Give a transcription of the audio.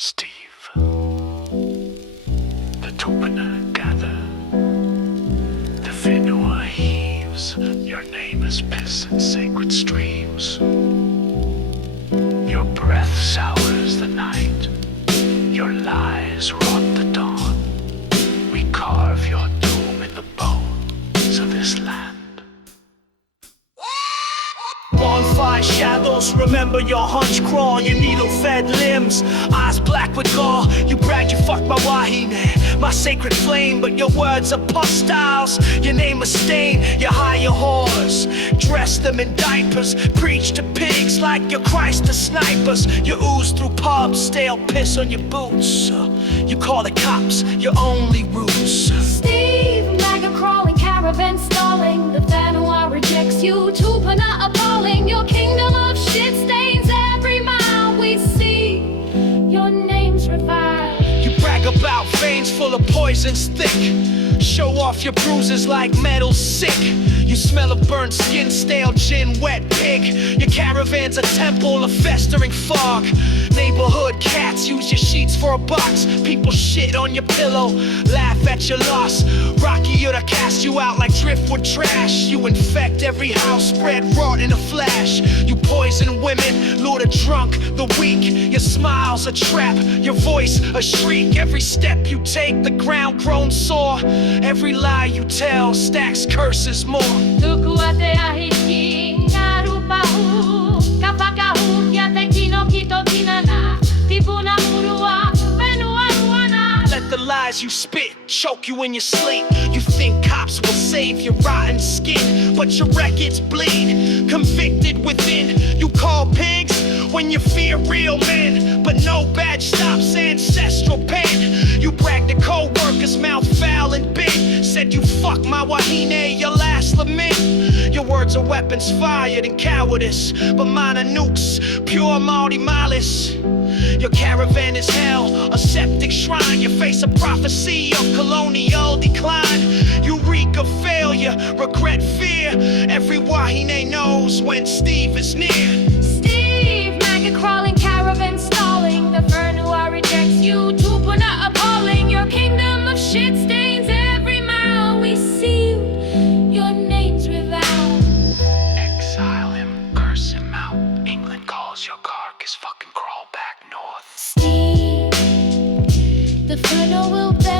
Steve, the Tupana gather, the Finua heaves, your name is piss in sacred streams. Your breath sours the night, your lies rot the dawn. We carve your doom in the bones of this land. Bonfire shadows, remember your hunch crawl, your needle-fed limbs, eyes black with gall. You brag you fucked my wahine, my sacred flame, but your words are pustules. Your name a stain, you hire whores, dress them in diapers, preach to pigs like you're Christ to snipers. You ooze through pubs, stale piss on your boots. You call the cops your only ruse. Steve, maggot crawling, caravan stalling. The Thanua rejects you, Tupana appalling. Your kingdom of shit stains every mile we see. Your name's reviled. You brag about veins full of poisons thick, show off your bruises like metal sick. You smell of burnt skin, stale gin, wet pig. Your caravan's a temple of festering fog. Neighborhood cats use your sheets for a box. People shit on your pillow, laugh at your loss. Rocky to cast you out like driftwood trash. You infect every house, spread rot in a flash. You poison women, lure the drunk, the weak. Your smile's a trap, your voice a shriek. Every step you take, the ground grown sore. Every lie you tell stacks curses more. Tukuate ahiki, ngarupahu, kapakahu, yate kino kito kinana, tipuna murua, venua ruana. Let the lies you spit choke you in your sleep. You think cops will save your rotten skin, but your records bleed, convicted within. You call pigs when you fear real men, but no badge stops ancestral pain. You brag to co-workers, mouth foul and big, said you fuck my wahine, your last lament. Your words are weapons fired in cowardice, but mine are nukes, pure Maori malice. Your caravan is hell, a septic shrine. You face a prophecy of colonial decline. You reek of failure, regret, fear. Every wahine knows when Steve is near. Steve, maggot crawling, caravan stalling. The Fernua rejects you, Tupana appalling. Your kingdom of shit stains every mile we see. Your name's reviled. Exile him, curse him out. England calls your carcass, fucking crawl back north. Steve, the Fernua will bend.